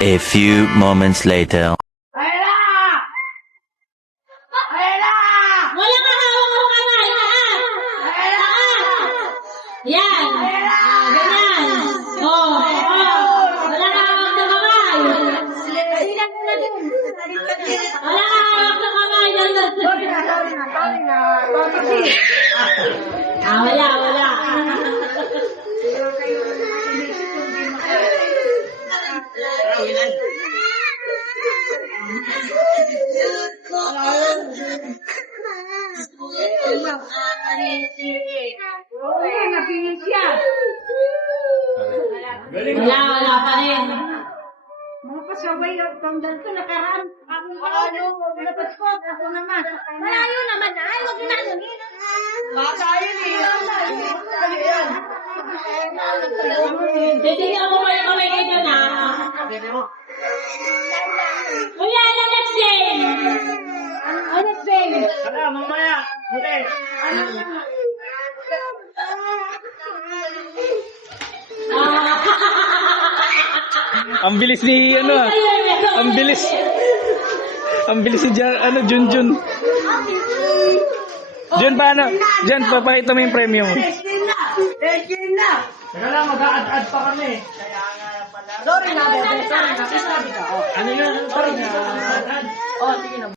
A few moments later. Ayla! Ayla! Wala ka hawak ng kamay, taas! Ayla! Yan! Ganyan! Wala ka hawak ng kamay! Wala ka hawak ng kamay! Sorry na. Wala. Napingin siya. Wala pa rin. Mga pasaway ang tanggal ko nakaraan. Dapat ko. Ako naman. Malayo naman na. Ay, huwag na yun. Titignan mo kayo kamay kayo na. Kuya, ano next game? Ano next game? Mamaya. Okay. Ang bilis ni ang bilis. Ang bilis ni Junjun. Jun, paano? Jun, papakita mo yung premium. Thank you na. Teka lang, mag-a-add pa kami. Sorry na. Sabi ka. Ano na? Sorry na. Oh, sige na.